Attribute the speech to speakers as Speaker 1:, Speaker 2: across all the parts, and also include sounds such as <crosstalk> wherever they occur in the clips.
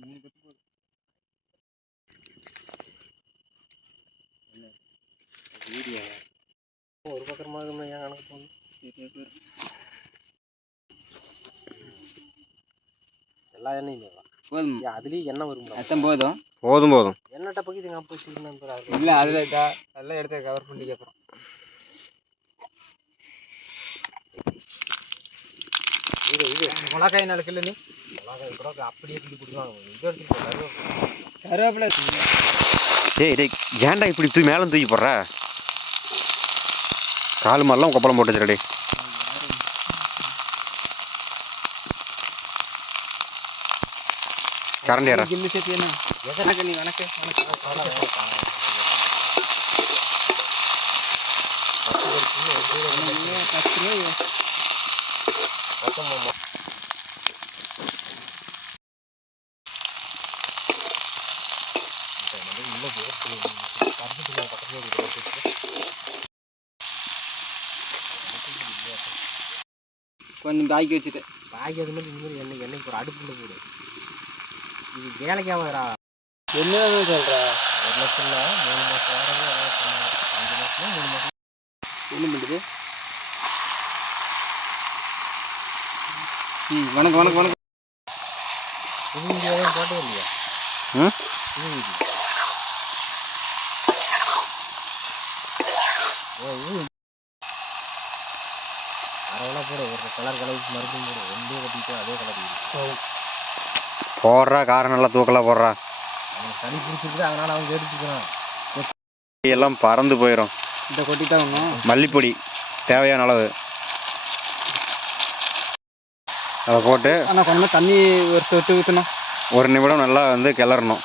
Speaker 1: மூணு கட்டு போதும். வீடியோ ஒரு பக்கமாக இருந்தால் ஏன் கணக்கு போகணும் எல்லா எண்ணெயும்
Speaker 2: போதும்.
Speaker 1: அதுலேயும் எண்ணெய் வரும்
Speaker 2: அத்தம் போதும்?
Speaker 3: போதும் போதும்.
Speaker 1: எண்ணெய் டப்பக்கு இது நான் போய் சீக்கிரம்
Speaker 2: இல்லை அதில் இதா அதெல்லாம் எடுத்து கவர் பண்ணி அப்புறம்
Speaker 1: இது இது.
Speaker 2: மிளகாய் நாலு கிலோ நீ?
Speaker 1: கருவேப்பிலை
Speaker 3: டேய் ஏன்டா இப்படி தூக்கி மேலே தூக்கி போடுற? கால் மாதிரிலாம் கொப்பளம் போட்டு வச்சிருடே கரண்ட் ஏறா.
Speaker 2: வணக்கம் நீ வணக்கம் பத்து ரூபாய் கொஞ்சம் பாக்கி வச்சுட்டு.
Speaker 1: பாக்கி அது மாதிரி இனிமேல் எண்ணெய் எண்ணெய் ஒரு அடுப்புல போடு. இது வேலைக்கு ஆகாதா
Speaker 2: என்ன சொல்கிற
Speaker 1: ஒரு லட்சம் இல்லை மூணு மாதம் வாடகை. அஞ்சு மாதம் மூணு மாதம்
Speaker 2: என்ன பண்ணுது ம் வணக்கம் வணக்கம் வணக்கம்.
Speaker 1: போட்டே இல்லையா?
Speaker 3: ம்
Speaker 1: வீடியோ. ஓ இது அரை போடு ஒரு கலர் கலருக்கு மறுபடியும் போடு. ரெண்டே கட்டிட்டு அதே கலர்
Speaker 3: போடுறா காரம் நல்லா தூக்கலாக போடுறா.
Speaker 1: அவனுக்கு சளி பிடிச்சிருக்கு அதனால அவன் எடுத்துக்கிறான்
Speaker 3: எல்லாம் பறந்து போயிடும்
Speaker 2: இந்த கொட்டி தான்
Speaker 3: மல்லிப்பொடி தேவையான அளவு. அதை போட்டு
Speaker 2: ஆனால் கொஞ்சம் தண்ணி ஒரு சொட்டு ஊற்றணும்
Speaker 3: ஒரு நிமிடம் நல்லா வந்து கிளறணும்.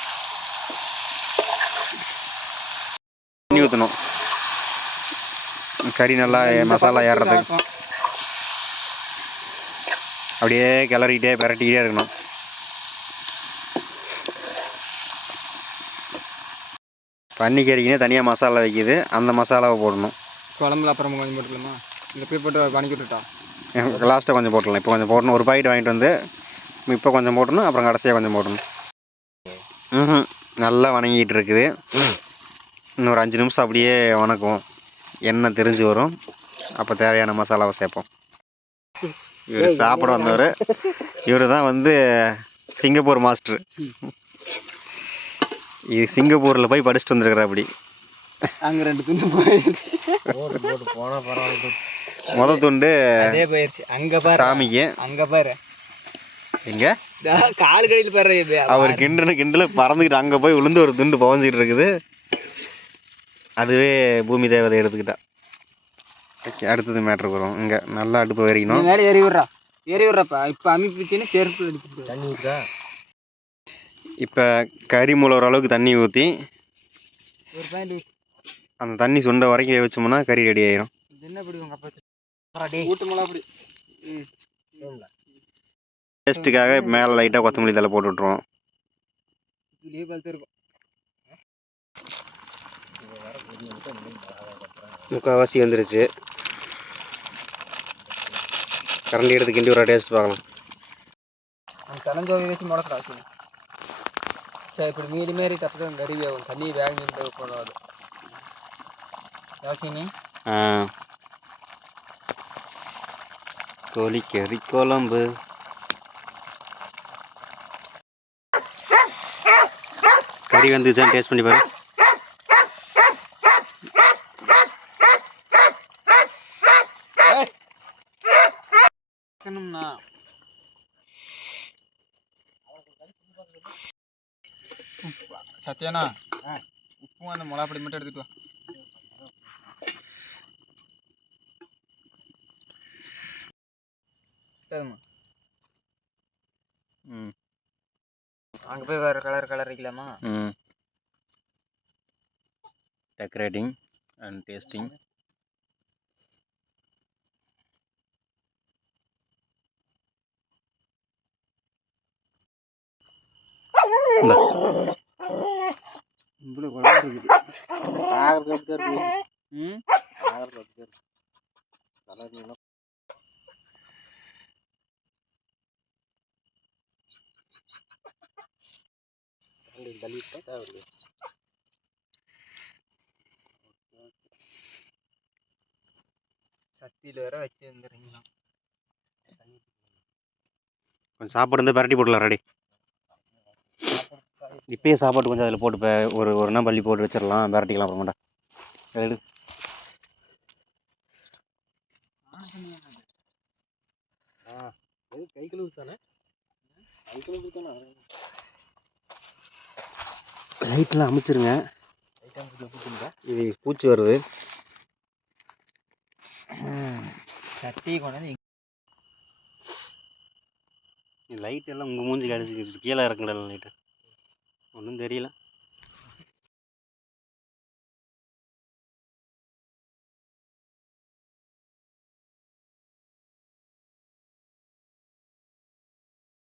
Speaker 3: தண்ணி ஊற்றணும் கறி நல்லா மசாலா ஏறுறதுக்கு. அப்படியே கிளறிக்கிட்டே பிரட்டிக்கிட்டே இருக்கணும். பன்னிக்கறிக்குனே தனியாக மசாலா வைக்கிது. அந்த மசாலாவை போடணும்.
Speaker 2: குழம்புல அப்புறம் கொஞ்சம் போட்டுக்கலாமா? இல்லை போய் போட்டு வணக்கி விட்டுட்டா? <laughs>
Speaker 3: லாஸ்ட்டாக கொஞ்சம் போட்டுடலாம். இப்போ கொஞ்சம் போடணும். ஒரு பாக்கெட் வாங்கிட்டு வந்து இப்போ கொஞ்சம் போட்டணும் அப்புறம் கடைசியாக கொஞ்சம் போடணும். ம் நல்லா வணங்கிட்டு இருக்குது. இன்னொரு அஞ்சு நிமிஷம் அப்படியே வணக்கும். எண்ணெய் தெரிஞ்சு வரும். அப்போ தேவையான மசாலாவை சேர்ப்போம். இவர் சாப்பிட வந்தவர். இவர் தான் வந்து சிங்கப்பூர் மாஸ்டர். இது சிங்கப்பூரில் போய் படிச்சுட்டு வந்திருக்கிற அப்படி.
Speaker 2: அங்கே ரெண்டு துண்டு போயிடுச்சு.
Speaker 1: போனால் பரவாயில்ல.
Speaker 3: முத துண்டு
Speaker 2: அதே போயிடுச்சு. அங்கே பாரு.
Speaker 3: சாமிக்கு.
Speaker 2: அங்கே பாரு.
Speaker 3: எங்கே?
Speaker 2: கால் கடியில் பாரு.
Speaker 3: அவர் கிண்டுன கிண்டுல பறந்துக்கிட்டு அங்கே போய் விழுந்து ஒரு துண்டு பவஞ்சிட்டு இருக்குது. அதுவே பூமி தேவதை எடுத்துக்கிட்டா. ஓகே அடுத்தது மேட்ருக்கு வரும். இங்கே நல்லா அடுப்பு வரைக்கணும்
Speaker 2: மேலே ஏறி விட்றா. ஏறி விட்றப்பா. இப்போ அமிப்பிச்சுன்னு செருப்பு அடிச்சுட்டு
Speaker 1: தண்ணி ஊற்றா
Speaker 3: இப்போ கறி முழுகிற அளவுக்கு தண்ணி ஊற்றி
Speaker 2: ஒரு பாயிண்ட்
Speaker 3: அந்த தண்ணி சுண்ட வரைக்கும் வேவிச்சோம்னா கறி ரெடி ஆயிரும்.
Speaker 2: இது என்ன பிடி உங்கள் அப்பா ஊட்டு மிளகா ம்
Speaker 3: டேஸ்ட்டுக்காக மேலே லைட்டாக கொத்தமல்லி தலை போட்டு விட்ருவோம்
Speaker 2: இருக்கும்.
Speaker 3: முக்கால்வாசி வந்துருச்சு. கரண்டி எடுத்து கிண்டி ஒரு டேஸ்ட் பார்க்கலாம்
Speaker 2: தெலஞ்சோவி வச்சு சரி சரி இப்படி மீறி மாரி தான் கறி வேகும் தண்ணி நின்று போடாது யாசினி
Speaker 3: ஆ. கோழி கறி குழம்பு. கறி வந்துச்சான்னு டேஸ்ட் பண்ணி பாரு.
Speaker 2: சத்யானா உப்பும் அந்த மிளகாப்பொடி மட்டும் எடுத்துட்டு வா. சரிம்மா.
Speaker 3: ம்.
Speaker 2: அங்கே போய் வேறு கலர் கலர் வைக்கலாமா?
Speaker 3: ம். டெக்கரேட்டிங் அண்ட் டேஸ்டிங்
Speaker 2: இவ்வளோ குழம்பு இருக்குது
Speaker 1: ஆகிறது அப்படி தான் இருக்கு?
Speaker 2: ம்
Speaker 1: ஆகிறது அப்படி தான் இருக்கு
Speaker 2: வேற வச்சு வந்துடுறீங்களா
Speaker 3: கொஞ்சம் சாப்பாடு இருந்தால் பரட்டி போட்டுலாம் ரெடி. இப்பயே சாப்பாடு கொஞ்சம் அதில் போட்டு ஒரு ஒரு நாள் பள்ளி போட்டு வச்சிடலாம் பரட்டிக்கலாம் அப்புறமாட்டா. எடு.
Speaker 1: கை கழுவு தானே? கை கழுவு தானே?
Speaker 3: லைட்லாம் அமைச்சிருங்க. இது பூச்சி வருது.
Speaker 2: சட்டி கொண்டாந்து
Speaker 3: லைட் எல்லாம் உங்கள் மூஞ்சிக்கு அடிச்சு கீழே இறக்குங்கடா லைட்டு ஒன்றும் தெரியல.